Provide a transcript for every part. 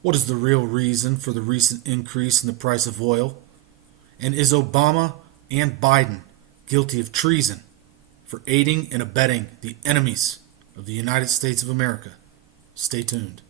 What is the real reason for the recent increase in the price of oil? And is Obama and Biden guilty of treason for aiding and abetting the enemies of the United States of America? Stay tuned.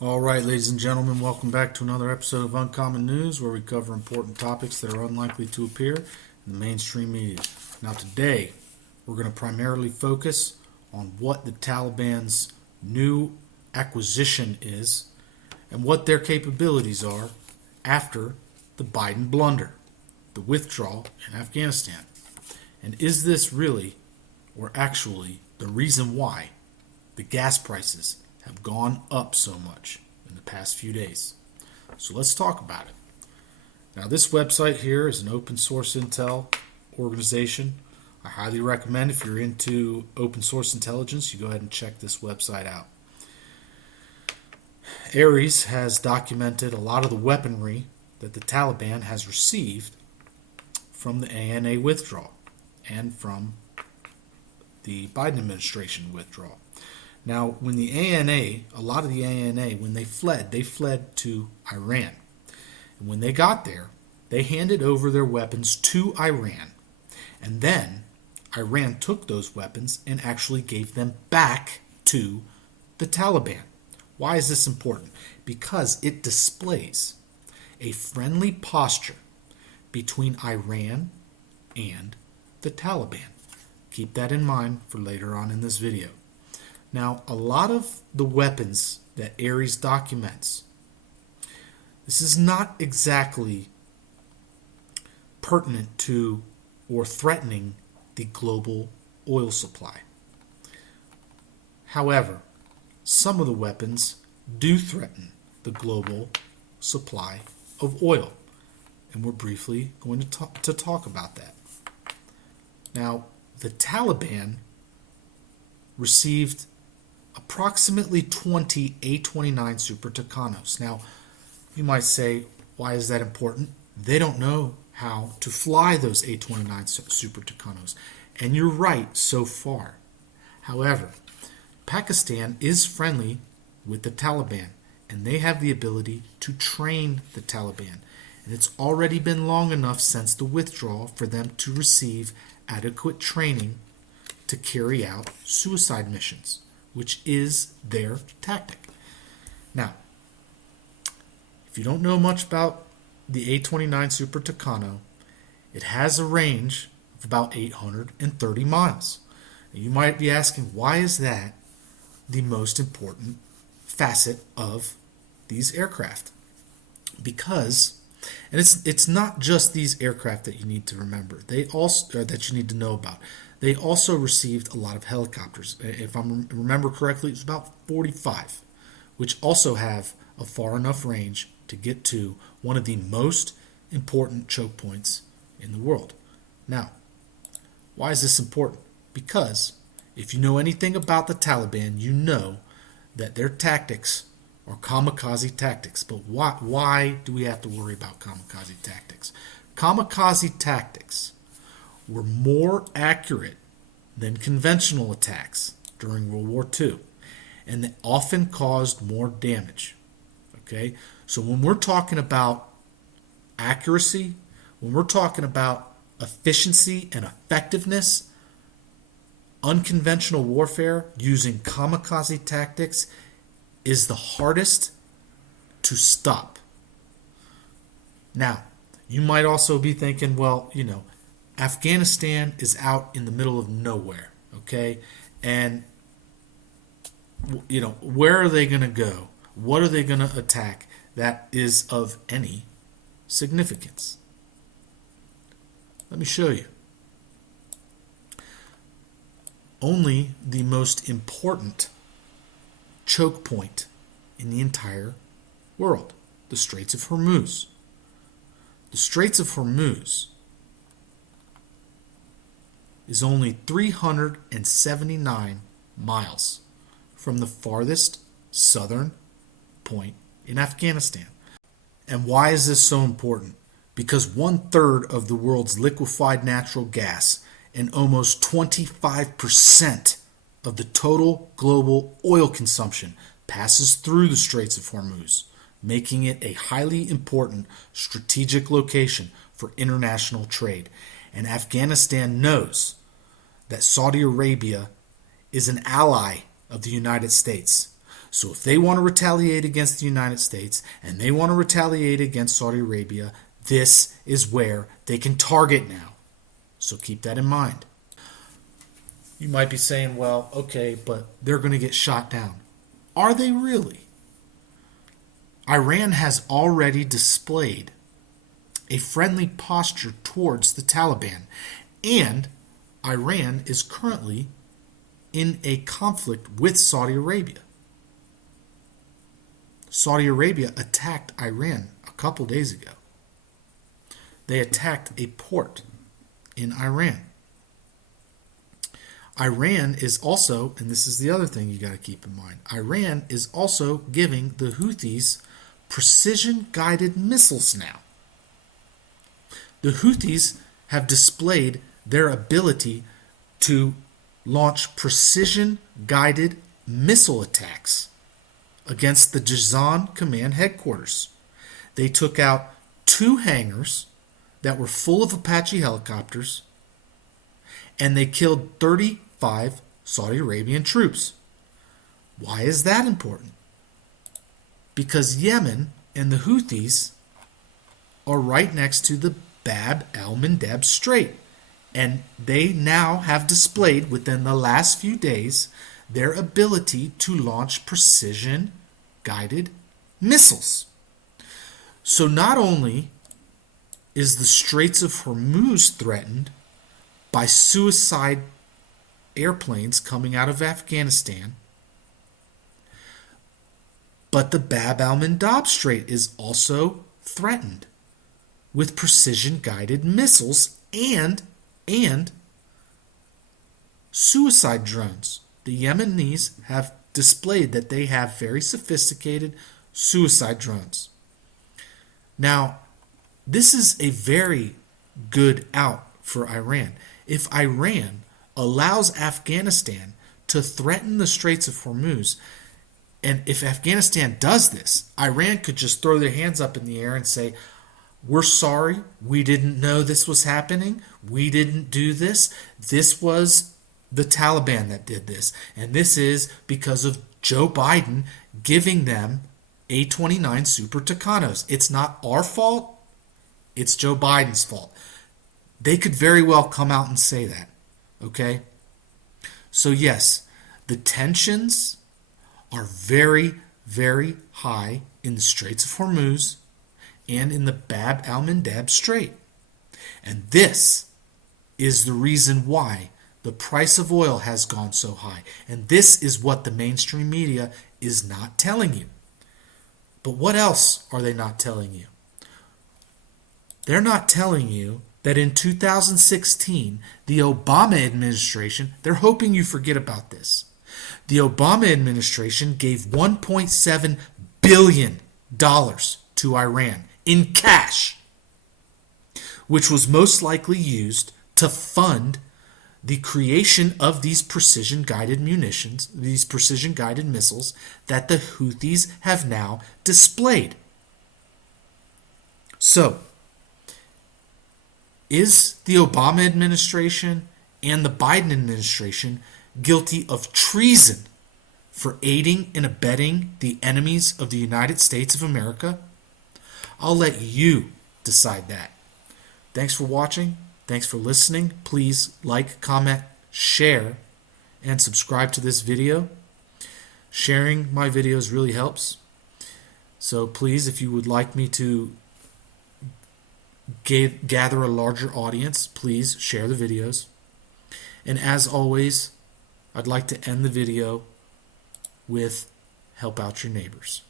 All right, ladies and gentlemen, welcome back to another episode of Uncommon News, where we cover important topics that are unlikely to appear in the mainstream media. Now, today, we're going to primarily focus on what the Taliban's new acquisition is and what their capabilities are after the Biden blunder, the withdrawal in Afghanistan. And is this really, or actually, the reason why the gas prices have gone up so much in the past few days? So let's talk about it. Now, this website here is an open source intel organization. I highly recommend, if you're into open source intelligence, you go ahead and check this website out. Ares has documented a lot of the weaponry that the Taliban has received from the ANA withdrawal and from the Biden administration withdrawal. Now, when the ANA, a lot of the ANA, when they fled to Iran. And when they got there, they handed over their weapons to Iran. And then Iran took those weapons and actually gave them back to the Taliban. Why is this important? Because it displays a friendly posture between Iran and the Taliban. Keep that in mind for later on in this video. Now, a lot of the weapons that Ares documents, this is not exactly pertinent to or threatening the global oil supply. However, some of the weapons do threaten the global supply of oil, and we're briefly going to talk about that. Now, the Taliban received approximately 20 A-29 Super Tucanos. Now, you might say, why is that important? They don't know how to fly those A-29 Super Tucanos. And you're right so far. However, Pakistan is friendly with the Taliban, and they have the ability to train the Taliban. And it's already been long enough since the withdrawal for them to receive adequate training to carry out suicide missions, which is their tactic. Now, if you don't know much about the A-29 Super Tucano, it has a range of about 830 miles. And you might be asking, why is that the most important facet of these aircraft? Because, and it's not just these aircraft that you need to remember. They also, or that you need to know about. They also received a lot of helicopters. If I remember correctly, it was about 45, which also have a far enough range to get to one of the most important choke points in the world. Now, why is this important? Because if you know anything about the Taliban, you know that their tactics are kamikaze tactics. But why do we have to worry about kamikaze tactics? Kamikaze tactics were more accurate than conventional attacks during World War II, and they often caused more damage. Okay, so when we're talking about accuracy, when we're talking about efficiency and effectiveness, unconventional warfare using kamikaze tactics is the hardest to stop. Now, you might also be thinking, well, Afghanistan is out in the middle of nowhere, okay? And, where are they going to go? What are they going to attack that is of any significance? Let me show you. Only the most important choke point in the entire world, the Straits of Hormuz. The Straits of Hormuz is only 379 miles from the farthest southern point in Afghanistan. And why is this so important? Because 1/3 of the world's liquefied natural gas and almost 25% of the total global oil consumption passes through the Straits of Hormuz, making it a highly important strategic location for international trade. And Afghanistan knows that Saudi Arabia is an ally of the United States. So if they want to retaliate against the United States and they want to retaliate against Saudi Arabia, this is where they can target now. So keep that in mind. You might be saying, well, okay, but they're going to get shot down. Are they really? Iran has already displayed a friendly posture towards the Taliban, and Iran is currently in a conflict with Saudi Arabia. Saudi Arabia attacked Iran a couple days ago. They attacked a port in Iran. Iran is also, and this is the other thing you got to keep in mind, Iran is also giving the Houthis precision-guided missiles now. The Houthis have displayed their ability to launch precision-guided missile attacks against the Jazan Command headquarters. They took out 2 hangars that were full of Apache helicopters, and they killed 35 Saudi Arabian troops. Why is that important? Because Yemen and the Houthis are right next to the Bab el-Mandeb Strait, and they now have displayed within the last few days their ability to launch precision-guided missiles. So not only is the Straits of Hormuz threatened by suicide airplanes coming out of Afghanistan, but the Bab el-Mandeb Strait is also threatened with precision-guided missiles and suicide drones. The Yemenis have displayed that they have very sophisticated suicide drones. Now, this is a very good out for Iran. If Iran allows Afghanistan to threaten the Straits of Hormuz, and if Afghanistan does this, Iran could just throw their hands up in the air and say, we're sorry, we didn't know this was happening, we didn't do this, this was the Taliban that did this, and this is because of Joe Biden giving them A-29 Super Tucanos. It's not our fault, it's Joe Biden's fault. They could very well come out and say that, okay? So yes, the tensions are very, very high in the Straits of Hormuz and in the Bab el-Mandeb Strait. And this is the reason why the price of oil has gone so high. And this is what the mainstream media is not telling you. But what else are they not telling you? They're not telling you that in 2016, the Obama administration, they're hoping you forget about this. The Obama administration gave $1.7 billion to Iran in cash, which was most likely used to fund the creation of these precision-guided munitions, these precision-guided missiles that the Houthis have now displayed. So, is the Obama administration and the Biden administration guilty of treason for aiding and abetting the enemies of the United States of America? I'll let you decide that. Thanks for watching. Thanks for listening. Please like, comment, share, and subscribe to this video. Sharing my videos really helps. So please, if you would like me to gather a larger audience, please share the videos. And as always, I'd like to end the video with help out your neighbors.